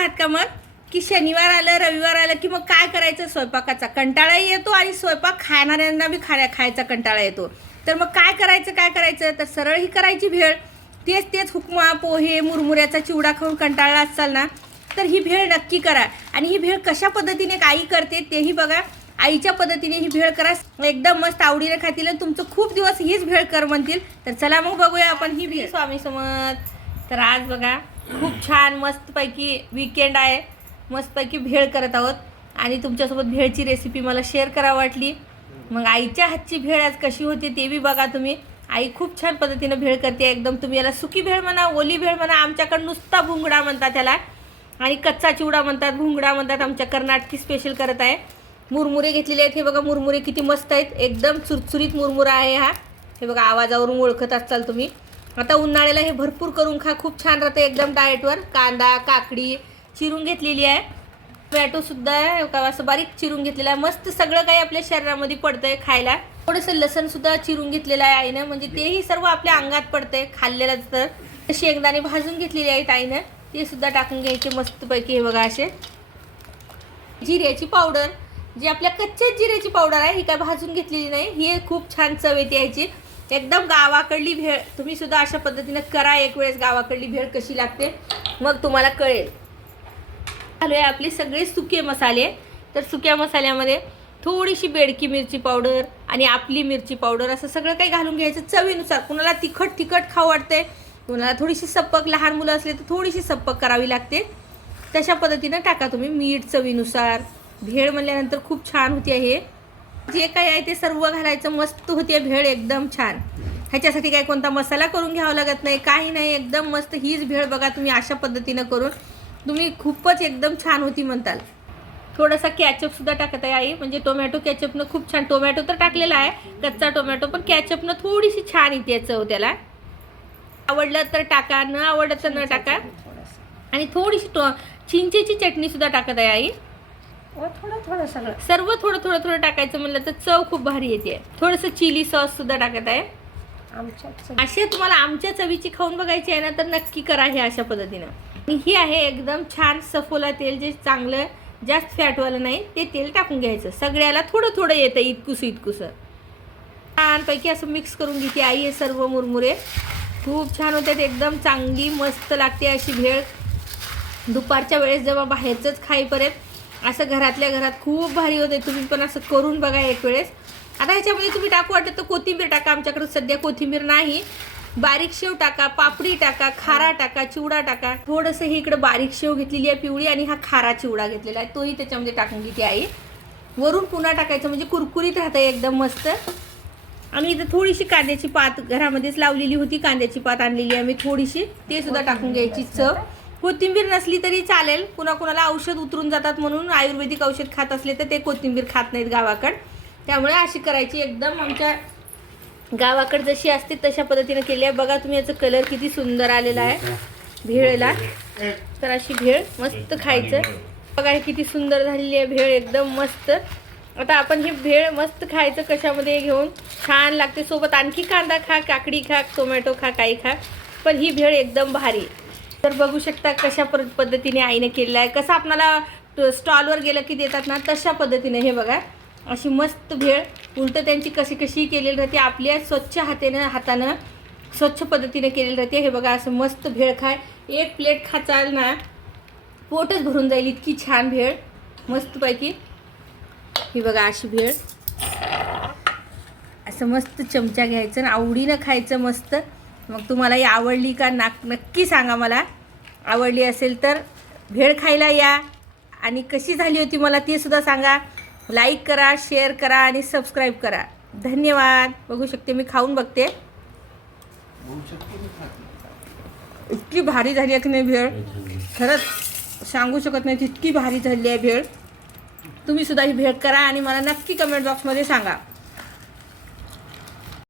आहात का मग? की शनिवार आलं रविवार आलं की मग काय करायचं स्वयंपाकाचा? कंटाळाही येतो आणि स्वयंपाक खाणाऱ्यांना बी खाण्या खायचा कंटाळा येतो. तर मग काय करायचं काय करायचं? तर सरळ ही करायची भेळ. तेच तेच हुकमा पोहे मुरमुऱ्याचा चिवडा खाऊन कंटाळला असाल ना तर ही भेळ नक्की करा. आणि ही भेळ कशा पद्धतीने आई करते तेही बघा. आईच्या पद्धतीने ही भेळ करा. एकदम मस्त आवडीने खातील आणि तुमचं खूप दिवस हीच भेळ कर म्हणतील. तर चला मग बघूया आपण ही भेळ. स्वामी समज तर आज बघा खूप छान मस्तपैकी विकेंड आहे. मस्तपैकी भेळ करत आहोत. आणि तुमच्यासोबत भेळची रेसिपी मला शेअर करा वाटली. मग आईच्या हातची भेळ आज कशी होती ते बी बघा तुम्ही. आई खूप छान पद्धतीनं भेळ करते. एकदम तुम्ही याला सुकी भेळ म्हणा ओली भेळ म्हणा आमच्याकडं नुसता भुंगडा म्हणतात त्याला आणि कच्चा चिवडा म्हणतात भुंगडा म्हणतात आमच्या कर्नाटकी स्पेशल करत आहे. मुरमुरे घेतलेले आहेत. हे बघा मुरमुरे किती मस्त आहेत. एकदम चुरचुरीत मुरमुरा आहे हा. हे बघा आवाजावरून ओळखत असाल तुम्ही. आता उन्हाळ्याला हे भरपूर करून खा. खूप छान राहतं एकदम डाएटवर कांदा काकडी चिरून घेतलेली आहे. टोमॅटोसुद्धा आहे. का असं बारीक चिरून घेतलेलं आहे. मस्त सगळं काही आपल्या शरीरामध्ये पडतंय खायला. थोडंसं लसणसुद्धा चिरून घेतलेलं आहे आईनं. म्हणजे तेही सर्व आपल्या अंगात पडतंय खाल्लेलं तर. शेंगदाणे भाजून घेतलेले आहेत आईनं. ते सुद्धा टाकून घ्यायचे मस्तपैकी हे बघा असे. जिऱ्याची पावडर जी आपल्या कच्च्याच जिऱ्याची पावडर आहे ही काय भाजून घेतलेली नाही. ही खूप छान चव येते याची एकदम गावाकडली भेळ. तुम्ही सुद्धा अशा पद्धतीनं करा एक वेळेस गावाकडली भेळ कशी लागते. मग तुम्हाला कळेल. आलो आहे आपले सगळे सुके मसाले. तर सुक्या मसाल्यामध्ये थोडीशी बेडकी मिरची पावडर आणि आपली मिरची पावडर असं सगळं काही घालून घ्यायचं चवीनुसार. कुणाला तिखट तिखट खाऊ वाटते कुणाला थोडीशी सप्पक लहान मुलं असले तर थोडीशी सप्पक करावी लागते. तशा पद्धतीनं टाका तुम्ही मीठ चवीनुसार. भेळ म्हणल्यानंतर खूप छान होती आहे. जे काही आहे ते सर्व घालायचं मस्त होते भेळ एकदम छान. ह्याच्यासाठी काय कोणता मसाला करून घ्यावा लागत नाही काही नाही एकदम मस्त हीच भेळ बघा तुम्ही अशा पद्धतीनं करून. तुम्ही खूपच एकदम छान होती म्हणताल. थोडासा कॅचअप सुद्धा टाकत आहे आई म्हणजे टोमॅटो कॅचअपनं खूप छान. टोमॅटो तर टाकलेला आहे कच्चा टोमॅटो पण कॅचअपनं थोडीशी छान येते चव त्याला. आवडलं तर टाका न आवडलं तर न टाका. आणि थोडीशी टो चिंचेची चटणी सुद्धा टाकत आहे आई. थोडं थोडं सगळं. सर्व थोडं थोडं थोडं टाकायचं म्हणलं तर चव खूप भारी येते. थोडंसं चिली सॉस सुद्धा टाकत आहे. आमच्याच असे तुम्हाला आमच्या चवीची खाऊन बघायची आहे ना तर नक्की करा हे अशा पद्धतीनं. आणि ही आहे एकदम छान सफोला तेल जे चांगलं जास्त फॅटवालं नाही ते तेल टाकून घ्यायचं. सगळ्याला थोडं थोडं येतं इतकुसं इतकुसं. छानपैकी असं मिक्स करून घेते आई हे सर्व मुरमुरे. खूप छान होतात एकदम चांगली मस्त लागते अशी भेळ. दुपारच्या वेळेस जेव्हा बाहेरचंच खाईपर्यंत असं घरातल्या घरात खूप भारी होते तुम्ही पण असं करून बघा एक वेळेस. आता ह्याच्यामध्ये तुम्ही टाकू वाटत तर कोथिंबीर टाका. आमच्याकडे सध्या कोथिंबीर नाही. बारीक शेव टाका पापडी टाका खारा टाका चिवडा टाका. थोडंसं ही इकडं बारीक शेव घेतलेली आहे पिवळी आणि हा खारा चिवडा घेतलेला आहे. तोही त्याच्यामध्ये टाकून घेते आई. वरून पुन्हा टाकायचं म्हणजे कुरकुरीत राहतं एकदम मस्त. आणि इथं थोडीशी कांद्याची पात घरामध्येच लावलेली होती. कांद्याची पात आणलेली आहे मी थोडीशी. ते सुद्धा टाकून घ्यायची चव. कोथिंबीर नसली तरी चालेल. कुणा कुणाला औषध उतरून जातात म्हणून आयुर्वेदिक औषध खात असले तर ते कोथिंबीर खात नाहीत गावाकड. त्यामुळे अशी करायची एकदम आमच्या गावाकडं जशी असते तशा पद्धतीने केली आहे. बघा तुम्ही याचा कलर किती सुंदर आलेला आहे. भेळला. तर अशी भेळ मस्त खायचं. बघा हे किती सुंदर झालेली आहे भेळ एकदम मस्त. आता आपण हे भेळ मस्त खायचं कशामध्ये घेऊन? छान लागते. सोबत आणखी कांदा खा काकडी खा टोमॅटो खा काही खा. पण ही भेळ एकदम भारी. तर बघू शकता कशा पर पद्धतीने आईने केलेलं आहे. कसं आपणाला स्टॉलवर गेलं की देतात ना तशा पद्धतीने हे बघा. अशी मस्त भेळ उलट त्यांची कशी कशी केलेली राहते आपल्या स्वच्छ हातेनं हातानं स्वच्छ पद्धतीने केलेली राहते. हे बघा असं मस्त भेळ खाय. एक प्लेट खाचाल ना पोटच भरून जाईल. इतकी छान भेळ. मस्तपैकी. ही बघा अशी भेळ. असं मस्त चमचा घ्यायचं आणि आवडीनं खायचं मस्त. मग तुम्हाला ही आवडली का नाक नक्की सांगा मला. आवडली असेल तर भेळ खायला या. आणि कशी झाली होती मला ती सुद्धा सांगा. लाईक करा शेअर करा आणि सबस्क्राईब करा. धन्यवाद. बघू शकते मी खाऊन बघते. इतकी भारी झाली आहे की नाही भेळ? खरंच सांगू शकत नाही इतकी भारी झाली आहे भेळ. तुम्ही सुद्धा ही भेट करा आणि मला नक्की कमेंट बॉक्समध्ये सांगा.